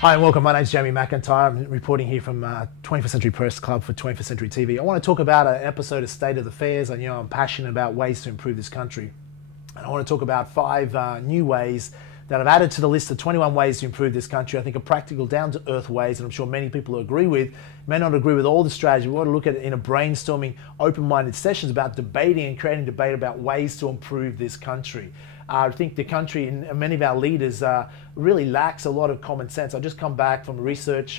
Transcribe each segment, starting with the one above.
Hi and welcome. My name's Jamie McIntyre. I'm reporting here from 21st Century Press Club for 21st Century TV. I want to talk about an episode of State of Affairs. I know I'm passionate about ways to improve this country. And I want to talk about 5 new ways that I've added to the list of 21 ways to improve this country. I think are practical, down-to-earth ways, and I'm sure many people agree with. May not agree with all the strategy. We want to look at it in a brainstorming, open-minded sessions about debating and creating debate about ways to improve this country. I think the country and many of our leaders really lacks a lot of common sense. I just come back from a research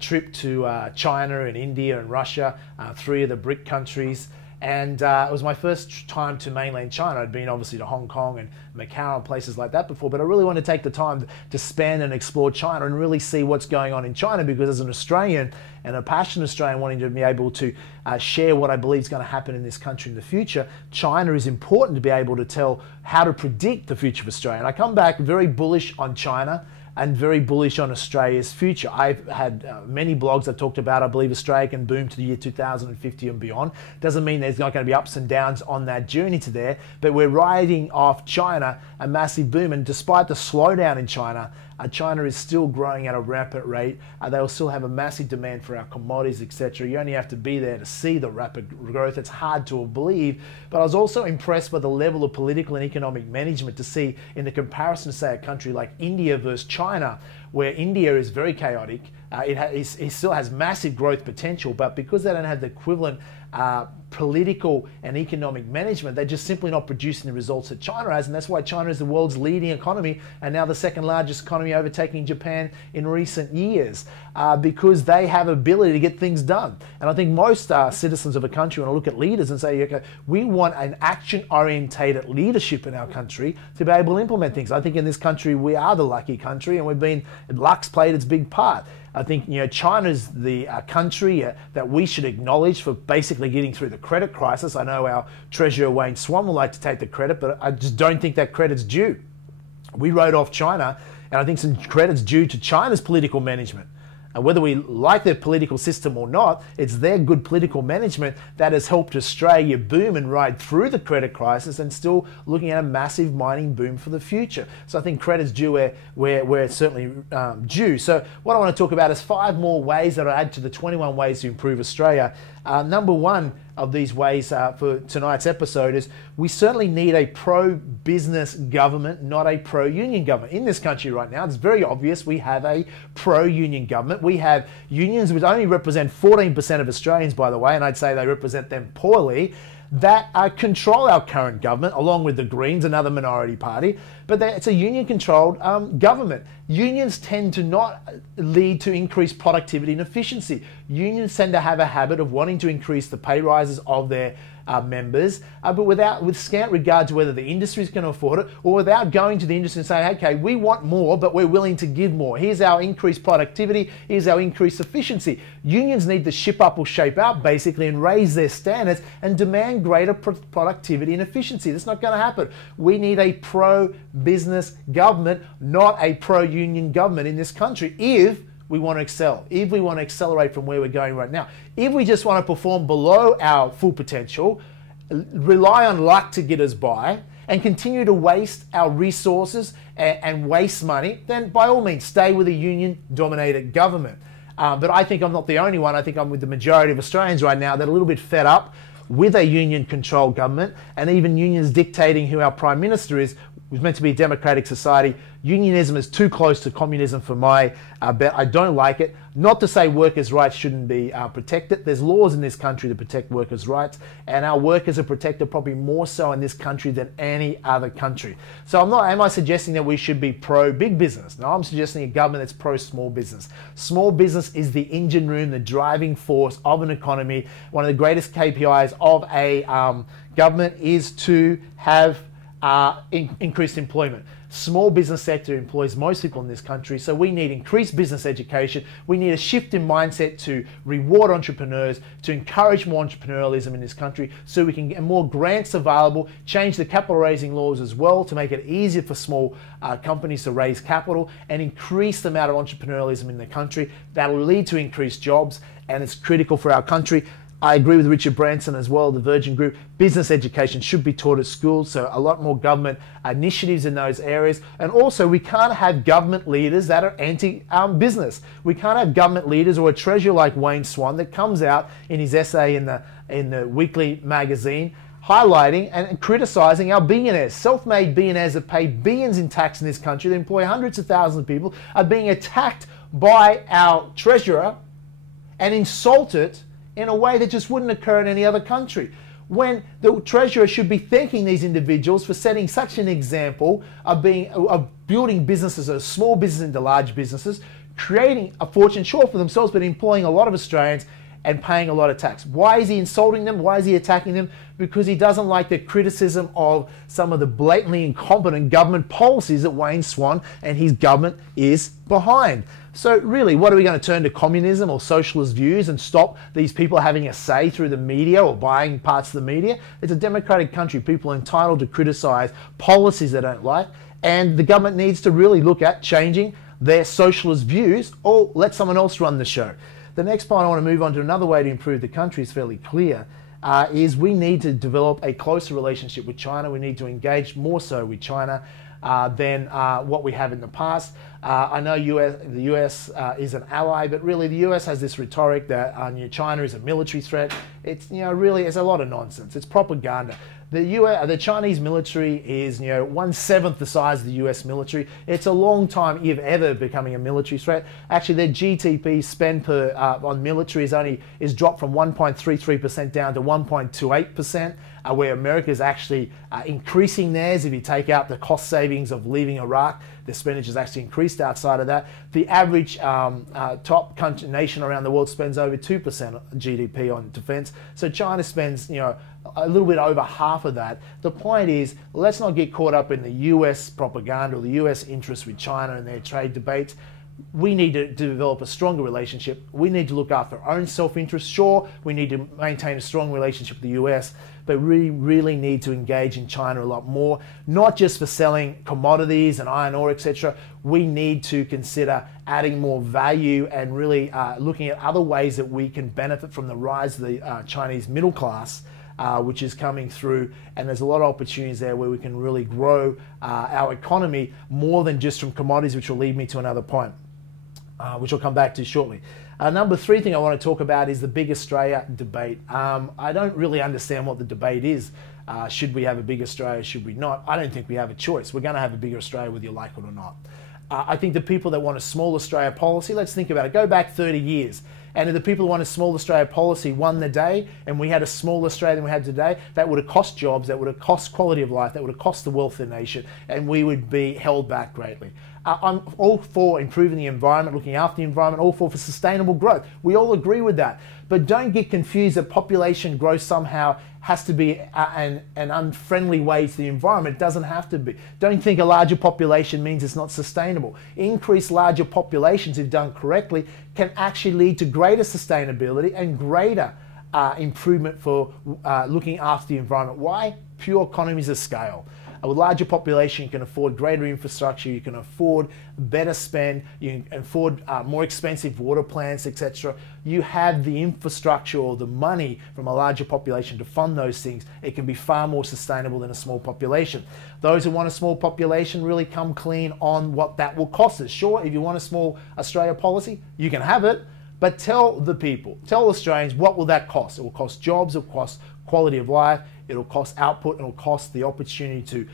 trip to China and India and Russia, 3 of the BRIC countries. And it was my first time to mainland China. I'd been obviously to Hong Kong and Macau and places like that before, but I really want to take the time to spend and explore China and really see what's going on in China, because as an Australian and a passionate Australian wanting to be able to share what I believe is going to happen in this country in the future, China is important to be able to tell how to predict the future of Australia. And I come back very bullish on China and very bullish on Australia's future. I've had many blogs that talked about, I believe Australia can boom to the year 2050 and beyond. Doesn't mean there's not going to be ups and downs on that journey to there, but we're riding off China, a massive boom. And despite the slowdown in China, China is still growing at a rapid rate. They will still have a massive demand for our commodities, etc. You only have to be there to see the rapid growth. It's hard to believe, but I was also impressed by the level of political and economic management to see in the comparison to, say, a country like India versus China, where India is very chaotic. It still has massive growth potential, but because they don't have the equivalent political and economic management, they're just simply not producing the results that China has, and that's why China is the world's leading economy and now the second largest economy, overtaking Japan in recent years, because they have ability to get things done. And I think most citizens of a country want to look at leaders and say, okay, we want an action-orientated leadership in our country to be able to implement things. I think in this country we are the lucky country, and luck's played its big part. I think China's the country that we should acknowledge for basically getting through the credit crisis. I know our Treasurer Wayne Swan would like to take the credit, but I just don't think that credit's due. We wrote off China, and I think some credit's due to China's political management. And whether we like their political system or not, it's their good political management that has helped Australia boom and ride through the credit crisis and still looking at a massive mining boom for the future. So I think credit's due where it's certainly due. So what I want to talk about is 5 more ways that I add to the 21 ways to improve Australia. Number 1 of these ways for tonight's episode is we certainly need a pro-business government, not a pro-union government. In this country right now, it's very obvious we have a pro-union government. We have unions which only represent 14% of Australians, by the way, and I'd say they represent them poorly, that control our current government, along with the Greens, another minority party, but it's a union-controlled government. Unions tend to not lead to increased productivity and efficiency. Unions tend to have a habit of wanting to increase the pay rises of their members, but with scant regard to whether the industries can afford it, or without going to the industry and saying, okay, we want more, but we're willing to give more. Here's our increased productivity, here's our increased efficiency. Unions need to ship up or shape out, basically, and raise their standards and demand greater productivity and efficiency. That's not going to happen. We need a pro-business government, not a pro-union government in this country, if we want to excel, if we want to accelerate from where we're going right now. If we just want to perform below our full potential, rely on luck to get us by, and continue to waste our resources and waste money, then by all means stay with a union-dominated government. But I think I'm not the only one. I think I'm with the majority of Australians right now that are a little bit fed up with a union-controlled government, and even unions dictating who our Prime Minister is. We're meant to be a democratic society. Unionism is too close to communism for my bet. I don't like it. Not to say workers' rights shouldn't be protected. There's laws in this country to protect workers' rights, and our workers are protected probably more so in this country than any other country. So am I suggesting that we should be pro-big business? No, I'm suggesting a government that's pro-small business. Small business is the engine room, the driving force of an economy. One of the greatest KPIs of a government is to have increased employment. Small business sector employs most people in this country, so we need increased business education. We need a shift in mindset to reward entrepreneurs, to encourage more entrepreneurialism in this country, so we can get more grants available, change the capital raising laws as well to make it easier for small companies to raise capital, and increase the amount of entrepreneurialism in the country. That will lead to increased jobs, and it's critical for our country. I agree with Richard Branson as well, the Virgin Group. Business education should be taught at schools, so a lot more government initiatives in those areas. And also, we can't have government leaders that are anti-business. We can't have government leaders or a treasurer like Wayne Swan that comes out in his essay in the weekly magazine highlighting and criticizing our billionaires. Self-made billionaires that pay billions in tax in this country, that employ hundreds of thousands of people, are being attacked by our treasurer and insulted in a way that just wouldn't occur in any other country. When the treasurer should be thanking these individuals for setting such an example of building businesses, as small businesses into large businesses, creating a fortune, sure, for themselves, but employing a lot of Australians and paying a lot of tax. Why is he insulting them? Why is he attacking them? Because he doesn't like the criticism of some of the blatantly incompetent government policies that Wayne Swan and his government is behind. So really, what are we going to turn to communism or socialist views and stop these people having a say through the media or buying parts of the media? It's a democratic country. People are entitled to criticize policies they don't like, and the government needs to really look at changing their socialist views or let someone else run the show. The next point I want to move on to, another way to improve the country is fairly clear, is we need to develop a closer relationship with China. We need to engage more so with China than what we have in the past. I know the US is an ally, but really the US has this rhetoric that China is a military threat. It's really it's a lot of nonsense. It's propaganda. The Chinese military is 1/7 the size of the US military. It's a long time if ever becoming a military threat. Actually, their GDP spend on military is dropped from 1.33% down to 1.28%, where America is actually increasing theirs. If you take out the cost savings of leaving Iraq, the expenditure has actually increased outside of that. The average top country nation around the world spends over 2% of GDP on defense. So China spends a little bit over half of that. The point is, let's not get caught up in the US propaganda or the US interest with China and their trade debates. We need to develop a stronger relationship. We need to look after our own self-interest. Sure, we need to maintain a strong relationship with the US, but we really need to engage in China a lot more, not just for selling commodities and iron ore, etc. We need to consider adding more value and really looking at other ways that we can benefit from the rise of the Chinese middle class, which is coming through, and there's a lot of opportunities there where we can really grow our economy more than just from commodities, which will lead me to another point, which I'll come back to shortly. Number 3 thing I want to talk about is the Big Australia debate. I don't really understand what the debate is. Should we have a big Australia? Should we not? I don't think we have a choice. We're going to have a bigger Australia whether you like it or not. I think the people that want a small Australia policy, let's think about it. Go back 30 years. And if the people who want a small Australia policy won the day, and we had a smaller Australia than we have today, that would have cost jobs, that would have cost quality of life, that would have cost the wealth of the nation, and we would be held back greatly. I'm all for improving the environment, looking after the environment, all for sustainable growth. We all agree with that. But don't get confused that population growth somehow has to be an unfriendly way to the environment. It doesn't have to be. Don't think a larger population means it's not sustainable. Increased larger populations, if done correctly, can actually lead to greater sustainability and greater improvement for looking after the environment. Why? Pure economies of scale. With larger population, you can afford greater infrastructure, you can afford better spend, you can afford more expensive water plants, etc. You have the infrastructure or the money from a larger population to fund those things. It can be far more sustainable than a small population. Those who want a small population really come clean on what that will cost us. Sure, if you want a small Australia policy, you can have it, but tell the people, tell Australians, what will that cost? It will cost jobs, it will cost quality of life, it'll cost output, it'll cost the opportunity to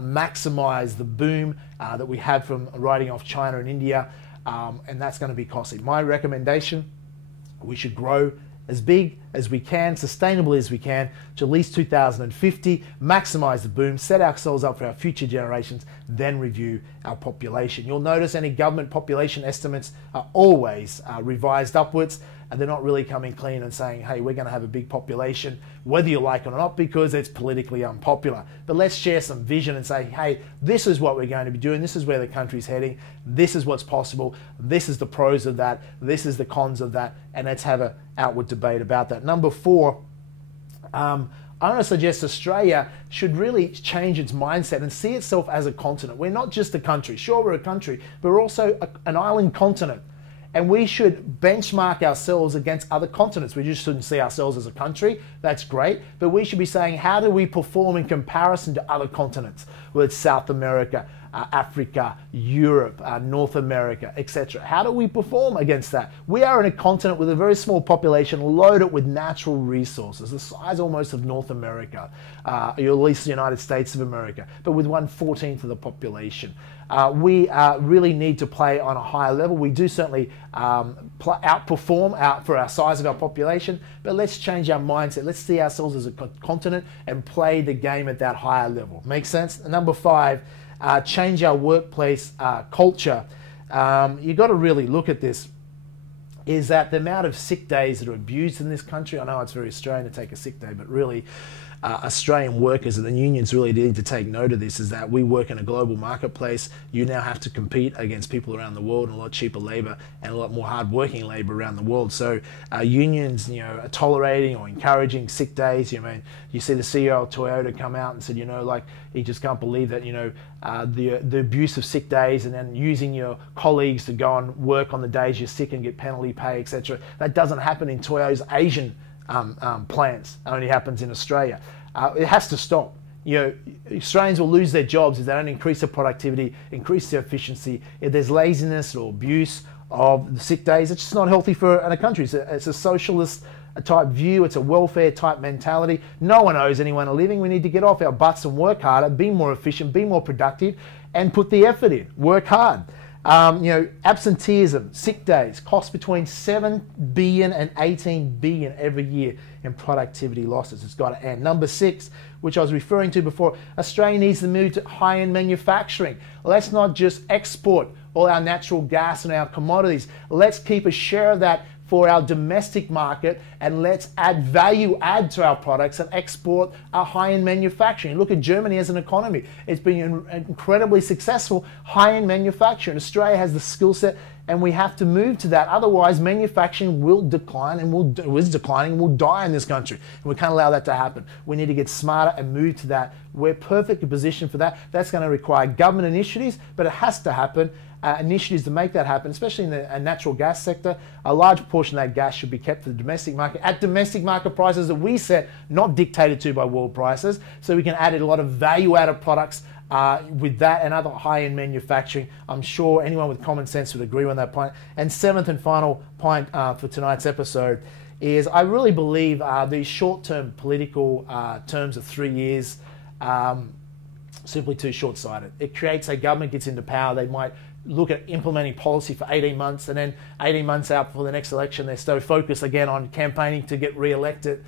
maximize the boom that we have from writing off China and India, and that's going to be costly. My recommendation, we should grow as big as we can, sustainably as we can, to at least 2050, maximize the boom, set ourselves up for our future generations, then review our population. You'll notice any government population estimates are always revised upwards, and they're not really coming clean and saying, hey, we're going to have a big population, whether you like it or not, because it's politically unpopular. But let's share some vision and say, hey, this is what we're going to be doing, this is where the country's heading, this is what's possible, this is the pros of that, this is the cons of that, and let's have an outward debate about that. Number 4, I want to suggest Australia should really change its mindset and see itself as a continent. We're not just a country. Sure, we're a country, but we're also an island continent. And we should benchmark ourselves against other continents. We just shouldn't see ourselves as a country. That's great. But we should be saying, how do we perform in comparison to other continents? Whether it's South America, Africa, Europe, North America, etc. How do we perform against that? We are in a continent with a very small population loaded with natural resources, the size almost of North America, or at least the United States of America, but with 1/14 of the population. We really need to play on a higher level. We do certainly outperform for our size of our population, but let's change our mindset. Let's see ourselves as a continent and play the game at that higher level. Make sense? Number 5, change our workplace culture. You've got to really look at this, is that the amount of sick days that are abused in this country. I know it's very Australian to take a sick day, but really Australian workers and the unions really need to take note of this, is that we work in a global marketplace. You now have to compete against people around the world and a lot cheaper labor and a lot more hard-working labor around the world. So unions, are tolerating or encouraging sick days. You see the CEO of Toyota come out and said, like, he just can't believe that, the abuse of sick days and then using your colleagues to go and work on the days you're sick and get penalty pay, etc. That doesn't happen in Toyota's Asian plants. It only happens in Australia. It has to stop. Australians will lose their jobs if they don't increase their productivity, increase their efficiency. If there's laziness or abuse of the sick days, it's just not healthy for a country. It's a socialist type view. It's a welfare type mentality. No one owes anyone a living. We need to get off our butts and work harder, be more efficient, be more productive, and put the effort in. Work hard. Absenteeism, sick days, cost between 7 billion and 18 billion every year in productivity losses. It's got to end. Number 6, which I was referring to before, Australia needs to move to high-end manufacturing. Let's not just export all our natural gas and our commodities. Let's keep a share of that for our domestic market, and let's add add to our products and export our high-end manufacturing. Look at Germany as an economy. It's been incredibly successful high-end manufacturing. Australia has the skill set, and we have to move to that. Otherwise, manufacturing will decline and is declining and will die in this country. And we can't allow that to happen. We need to get smarter and move to that. We're perfectly positioned for that. That's going to require government initiatives, but it has to happen. Initiatives to make that happen, especially in the natural gas sector. A large portion of that gas should be kept for the domestic market at domestic market prices that we set, not dictated to by world prices, so we can add a lot of value-added products with that and other high-end manufacturing. I'm sure anyone with common sense would agree on that point. And 7th and final point for tonight's episode is I really believe these short-term political terms of 3 years simply too short-sighted. It creates a government gets into power, they might look at implementing policy for 18 months, and then 18 months out before the next election, they're so focused again on campaigning to get re-elected.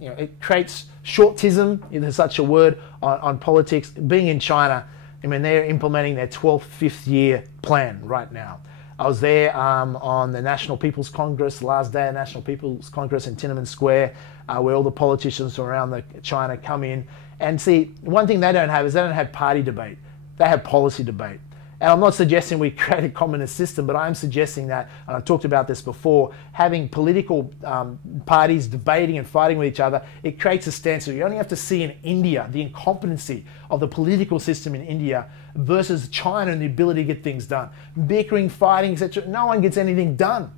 It creates shortism, if there's such a word, on politics. Being in China, they're implementing their 12th, 5th year plan right now. I was there on the National People's Congress, the last day of National People's Congress in Tiananmen Square, where all the politicians from around China come in. And see, one thing they don't have is they don't have party debate. They have policy debate. And I'm not suggesting we create a communist system, but I'm suggesting that, and I've talked about this before, having political parties debating and fighting with each other, it creates a standstill. You only have to see in India the incompetency of the political system in India versus China and the ability to get things done. Bickering, fighting, etc. No one gets anything done.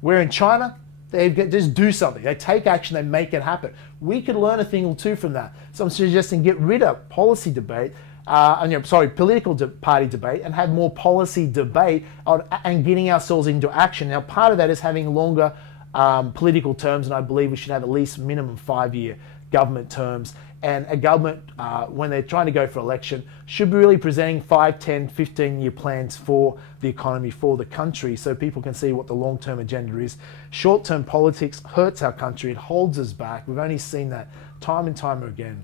Where in China, they just do something. They take action, they make it happen. We could learn a thing or two from that. So I'm suggesting get rid of policy debate, political party debate, and have more policy debate and getting ourselves into action. Now, part of that is having longer political terms, and I believe we should have at least minimum 5-year government terms. And a government, when they're trying to go for election, should be really presenting 5, 10, 15-year plans for the economy, for the country, so people can see what the long-term agenda is. Short-term politics hurts our country. It holds us back. We've only seen that time and time again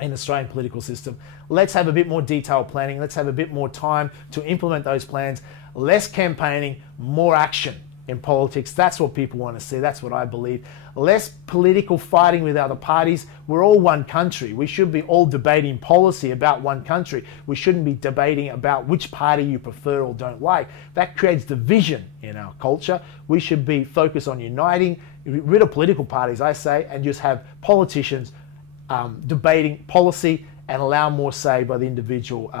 in the Australian political system. Let's have a bit more detailed planning. Let's have a bit more time to implement those plans. Less campaigning, more action in politics. That's what people want to see. That's what I believe. Less political fighting with other parties. We're all one country. We should be all debating policy about one country. We shouldn't be debating about which party you prefer or don't like. That creates division in our culture. We should be focused on uniting, rid of political parties, I say, and just have politicians debating policy and allow more say by the individual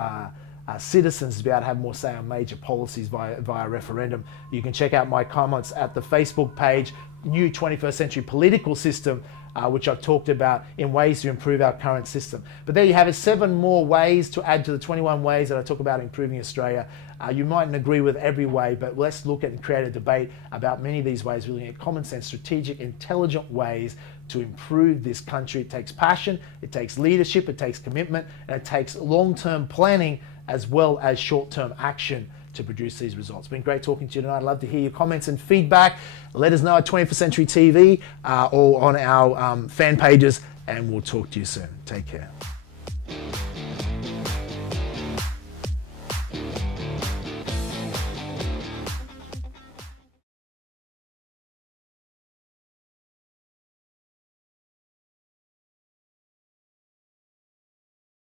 citizens to be able to have more say on major policies via referendum. You can check out my comments at the Facebook page, New 21st Century Political System, which I've talked about in ways to improve our current system. But there you have it, 7 more ways to add to the 21 ways that I talk about improving Australia. You mightn't agree with every way, but let's look at and create a debate about many of these ways. We're looking at common sense, strategic, intelligent ways to improve this country. It takes passion, it takes leadership, it takes commitment, and it takes long-term planning as well as short-term action to produce these results. It's been great talking to you tonight. I'd love to hear your comments and feedback. Let us know at 21st Century TV or on our fan pages, and we'll talk to you soon. Take care.